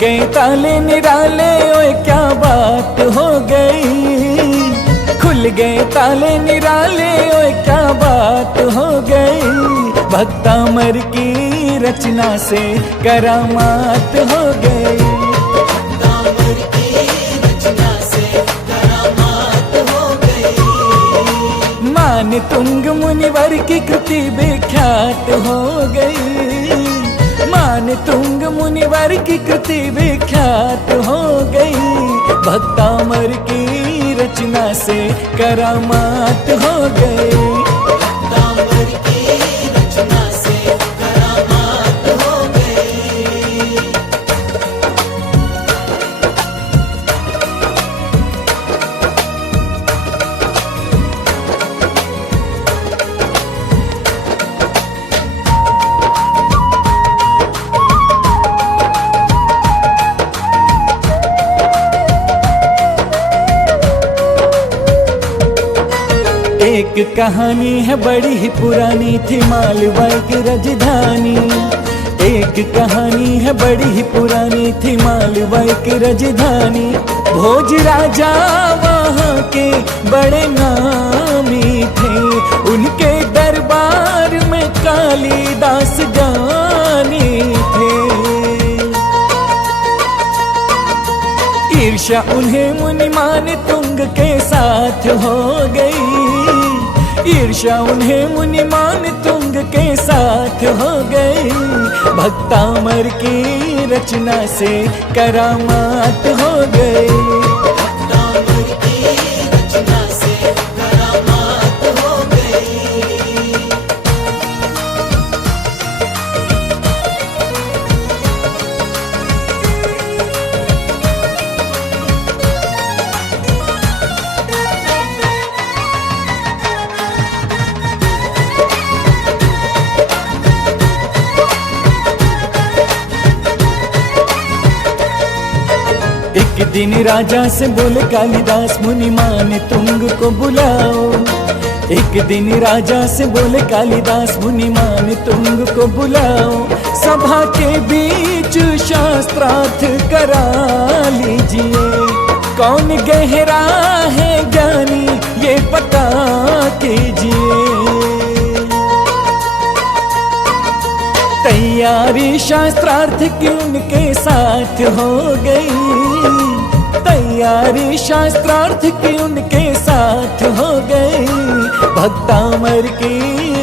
गए ताले निराले, ओए क्या बात हो गई। खुल गए ताले निराले, ओए क्या बात हो गई। भक्त अमर की रचना से करामात हो गई। मान तुंग मुनिवर की कृति विख्यात हो गई। मान तुंग मुनिवर की कृति विख्यात हो गई। भक्त अमर की रचना से करामात हो गई। एक कहानी है बड़ी ही पुरानी, थी मालवा की राजधानी। एक कहानी है बड़ी ही पुरानी, थी मालवा की राजधानी। भोज राजा वहाँ के बड़े नामी थे, उनके दरबार में कालिदास ज्ञानी थे। ईर्ष्या उन्हें मुनिमान तुंग के साथ हो गई। ईर्ष्या उन्हें मुनिमान तुंग के साथ हो गई। भक्त अमर की रचना से करामात हो गई। एक दिन राजा से बोले कालिदास, मुनिमान तुंग को बुलाओ। एक दिन राजा से बोले कालिदास, मुनिमान तुंग को बुलाओ। सभा के बीच शास्त्रार्थ करा लीजिए। कौन गहरा है ज्ञानी ये पता कीजिए। तैयारी शास्त्रार्थ की उनके साथ हो गई। तैयारी शास्त्रार्थ की उनके साथ हो गई। भक्त अमर की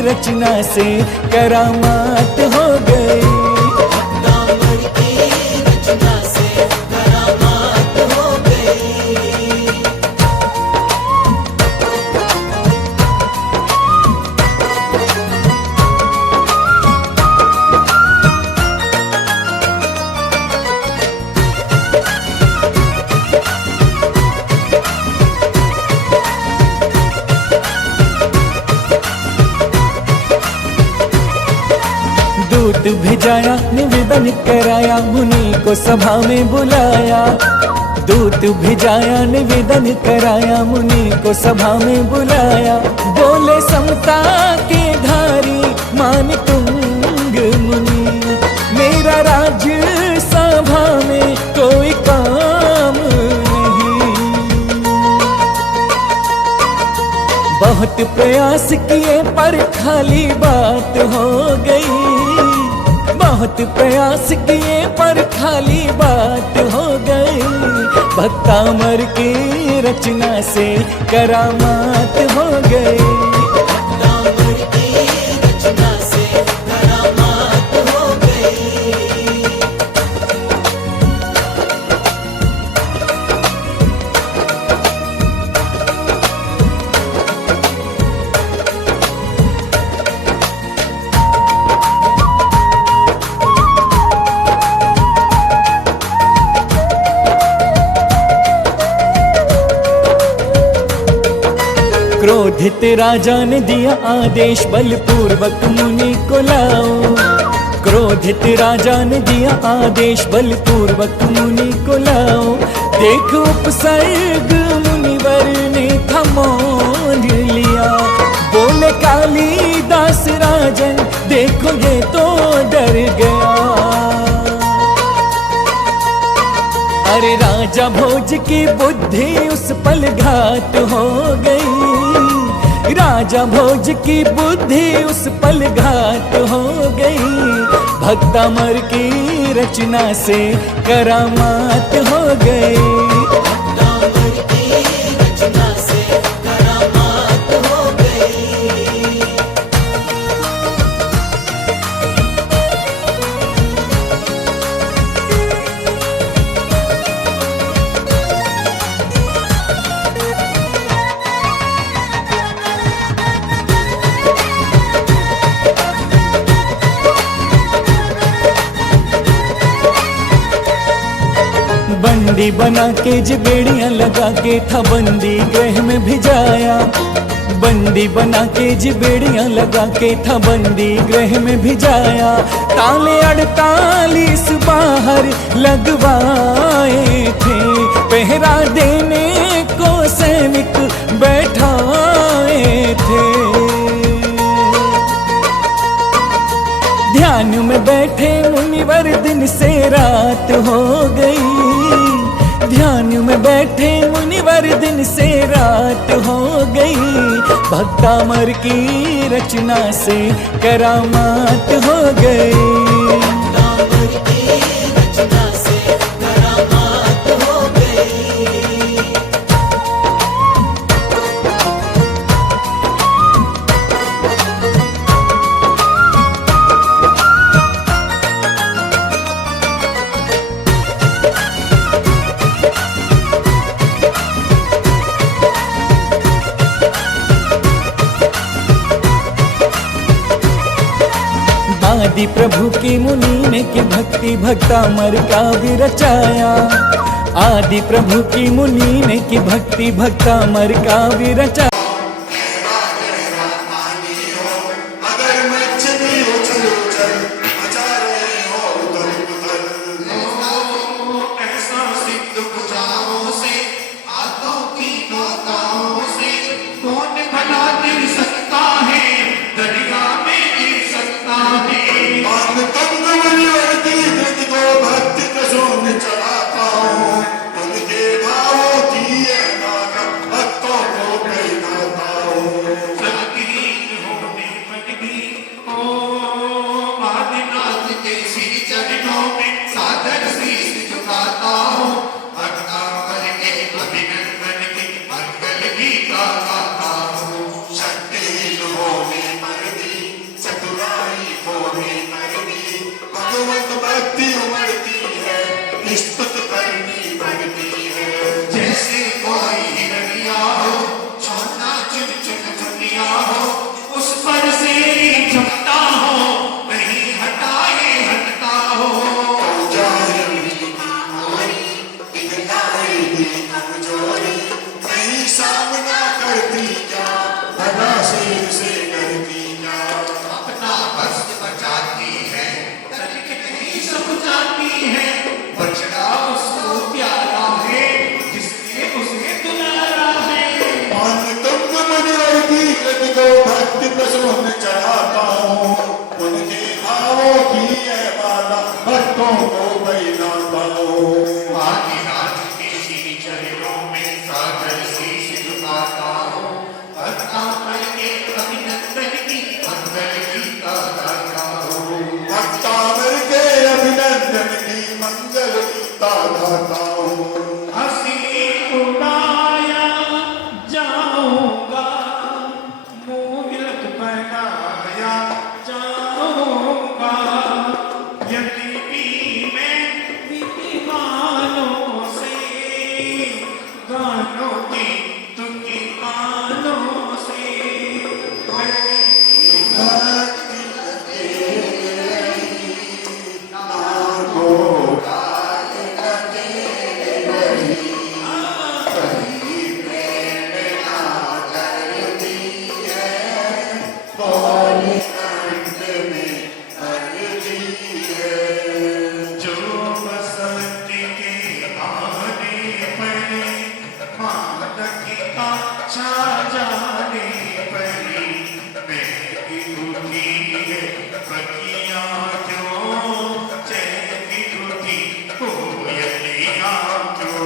रचना से करामात हो गई। दूत भेजाया, निवेदन कराया, मुनि को सभा में बुलाया। दूत भेजाया, निवेदन कराया, मुनि को सभा में बुलाया। बोले समता के धारी मान तुंग मुनि, मेरा राज्य सभा में कोई काम नहीं। बहुत प्रयास किए पर खाली बात हो गई। बहुत प्रयास किए पर खाली बात हो गई। भक्त अमर की रचना से करामात हो गई। क्रोधित राजा ने दिया आदेश, बलपूर्वक मुनि को लाओ। क्रोधित राजा ने दिया आदेश, बलपूर्वक मुनि को लाओ। देखो उपसर्ग मुनिवर ने थमोन लिया। बोले कालिदास राजन, देखो ये तो डर गया। राजा भोज की बुद्धि उस पल घात हो गई, राजा भोज की बुद्धि उस पल घात हो गई। भक्त अमर की रचना से करामात हो गई। बंदी बना के बेड़ियां लगा के था बंदी गृह में भिजाया, बंदी बना के बेड़ियां लगा के था बंदी गृह में भिजाया। ताले 48 बाहर लगवाए थे, पहरा देने को सैनिक बैठाए थे। ध्यान में बैठे मुनिवर दिन से रात हो गई, ध्यान में बैठे मुनिवर दिन से रात हो गई। भक्त अमर की रचना से करामात हो गई। आदि प्रभु की मुनि ने की भक्ति भक्त अमर काव्य रचाया, आदि प्रभु की मुनि ने की भक्ति भक्त अमर काव्य रचाया।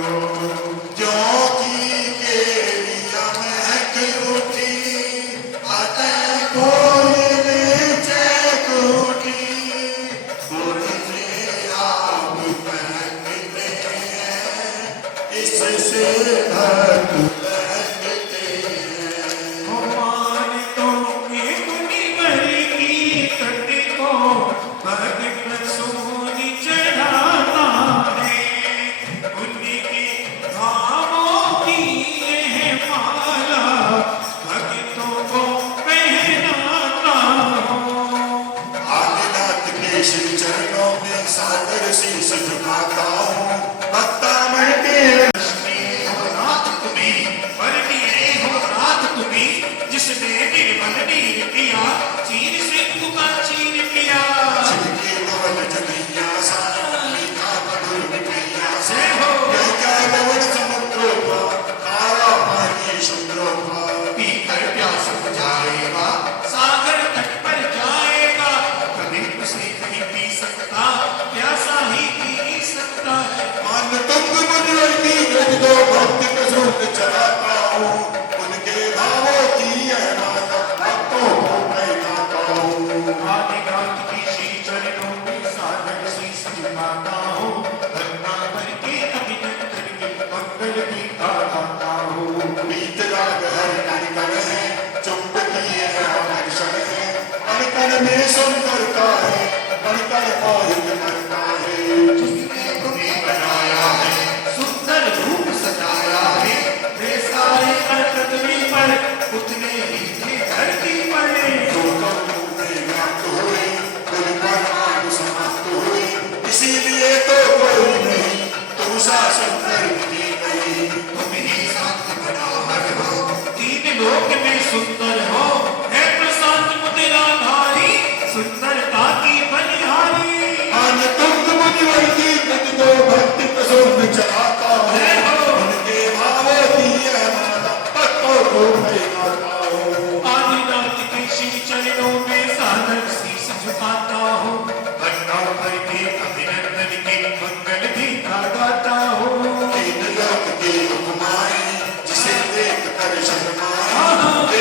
Oh, दो भक्ति का सुख चलाता हूँ, उनके भावों की है माला भक्तों को मैं गाता हूँ। आदिनाथ की श्री चरणों में साधन शीश झुकाता हूँ, वंदना करके अभिनंदन के मंगल गीत गाता हूँ। बीत राग हर कण कण है, चुंबकीय है आकर्षण है, कण कण में सुंदरता है, कण कण मोहित करता है। जिसने तुम्हें बनाया है, सुंदर रूप सजाया है, वे सारे कण पृथ्वी पर उतने ही थे धरती पर। जो कौतुक में व्याप्त हुए, गुण परमाणु समाप्त हुए, इसीलिए तो कोई नहीं तुम सा सुंदर की नहीं। तुम ही शांत मनोहर हो, तीन लोक में सुंदर हो, है प्रशांत मुद्राधारी, सुंदरता की बलिहारी। मान तुम मुनिवर की कृति को भक्ति प्रसून चलाता हूँ, उनके भावों की है माला भक्तों को मैं गाता हूँ। आदिनाथ के श्री चरणों में साधन शीश झुकाता हूँ, वंदना करके अभिनंदन के मंगल गीत गाता हूँ। तीन लोक की उपमाएं जिसे देख कर शर्माए,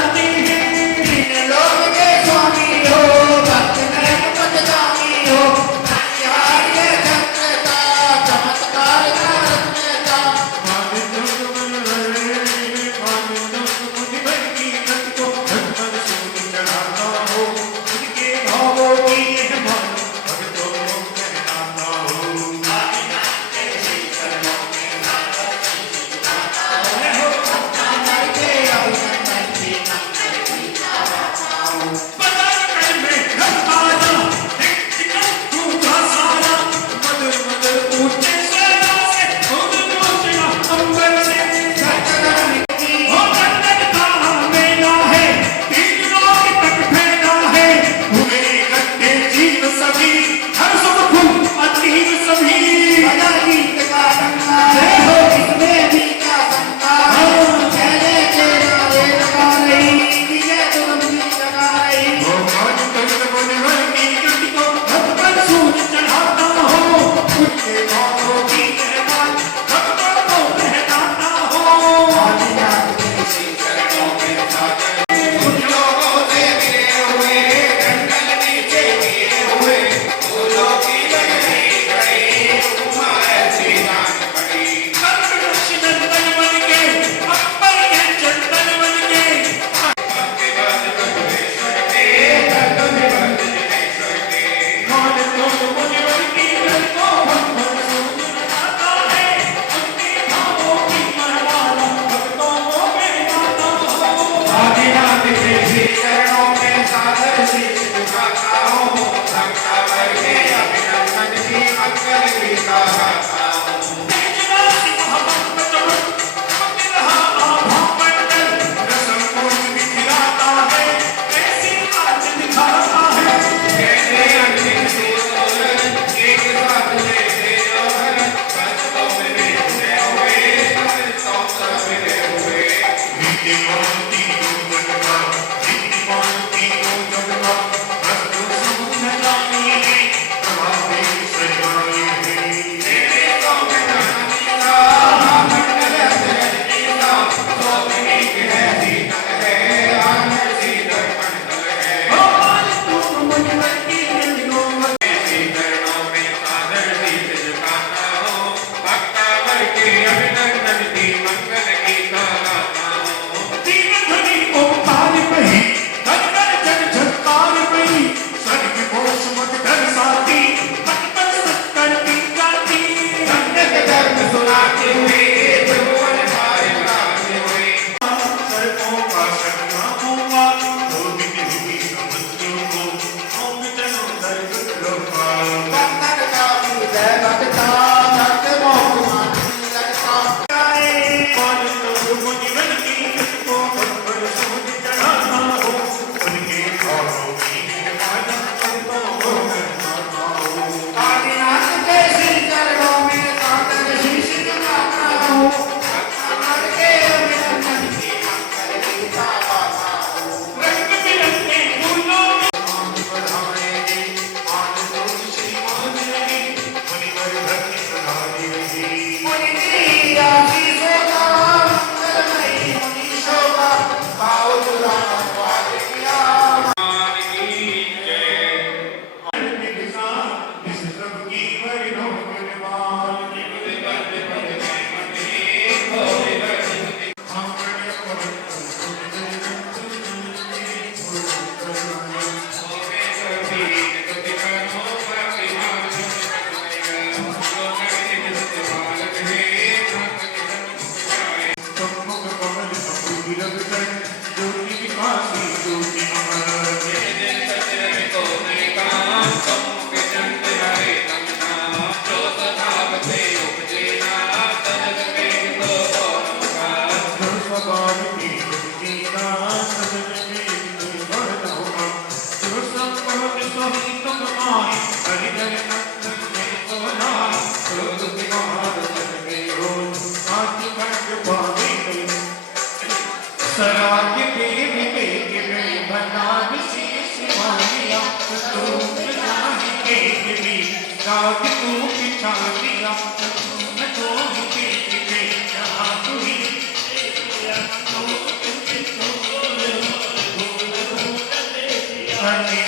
जाती है। तीन लोक के स्वामी हो, भक्त नयन पदगामी हो, नाट्यहार्य चक्रता, चमत्कार का रत्नता। आनंद मन भरे, आनंद मुनि भर की गत को मन सूद चढ़ाता हो, उनके भावों की यह मान भक्तों को कहलाता हो। आदिनाथ के श्री चरणों में नाता हो, भक्तामर के अभिनंदन की मंगल की गाता हो। पदार्थ में रंगाना, एक चिकन टूटा सारा, मधुर मधुर ऊंचे स्वरों से खुद पहुंचना अंबर से। चंदन हो चंदन का मेला है, तीन लोक तक फैला है, हुए इकट्ठे जीव सभी, हर सुख फूल अतीब सभी। बजा गीत का रंगा है हो, इसमें भी क्या शंका है, पहले तेरा रे लगा रही, विजय तुम भी लगा रही। हो मान तन मन हर की गति को भगवान सूद चढ़ाता हो, उनके भावों की मेहमान भक्तों को कहलाता हो। आदिनाथ के श्री चरणों में सागर, उन लोगों से मिले हुए, जंगल नीचे किए हुए, फूलों की लग रही घड़ी, उमा ऐसी जान पड़ी। कल्पवृक्ष नंदन बन के, अंबर के चंदन बन के, भक्ति बंद बंदेश्वर के, भक्ति बंद जिनेश्वर के। मान तो मुनि वर की गत को भगवान सूद चढ़ाता है, उनके भावों की माला भक्तों को कहलाता हो। आदिनाथ के श्री चरणों में सादर शीश झुकाता हूँ, भक्तावर के अभिनंदन की मंगल की गाता हूँ। तेजराशि महामंत्र चमक रहा आभा मंडल, रसम पूर्ण दिखलाता है, ऐसी आज दिखाता है। कैसे अंतिम से सोलन, एक साथ लेते जोहर, भक्तों में मिले हुए, भक्तों सब मिले हुए। नीतिमान तीनों जगता, नीतिमान तीनों जगता, भक्तों समूह जानी है, प्रभावी सजानी है। तेरे तो में जानी का, मंडल धरती का, तो में एक है सीतल है, आनंद सीतल मंडल है। ओ तुम मुनिवर की गलियों में, श्री चरणों में सादर शीश झुकाता हूँ, भक्तावर के अभिनंदन की मंगल गीत गाता हूँ। तीन ध्वनि ओंकार पही, धन धन जग झंकार पही, स्वर्ग घोष मत धर साथी, मन पर सत्तर की गाती। धन्य के धर्म सुनाते हुए, त्रिभुवन पार लाते हुए। सर्पों का शरणा होगा, तो विधि हुई समझो को, ओम जनो दर्द लोका। बंधन का विजय लगता, भक्त मोह मानी लगता। मान तो मुनिवर की गत को भगवान सूद चढ़ाता हो, उनके भावों की माला भक्तों को कहलाता हो। आदिनाथ के श्री चरणों में सादर शीश झुकाता हूँ, भक्तावर के अभिनंदन की मंगल गीत गाता हूँ। रंग बिरंगे फूलों में मान बढ़ाएंगे, आनंद श्री मान रही, मुनिवर भक्ति सुधारी रही। मुनि तेरी आशीष होगा, मंगलमयी मुनि शोभा, भाव दुरान वाले किया। मान की जय। आनंद के साथ इस सब की वरिणों गुणवान, निकुल बंद पद में मने, भोले भजन सांवरण पवन होवे कभी तुति करो भक्ति मान बालक हे सम्मुख कमल कपूर लगन, ज्योति विकासी ज्योति अमर। स्वभाव की मुक्ति का सदन में वर्णन होगा, जो संपद सोही तुम आए, हरिधर नंदन में सोना, जो तुम महारतन में हो, आदि खंड पावे गई। सराग्य देव के गिरे भला विशेष मानिया, तो जाहि के गिरी, राग तू पिछा लिया, तो ही के गिरे, जहाँ तू ही बनी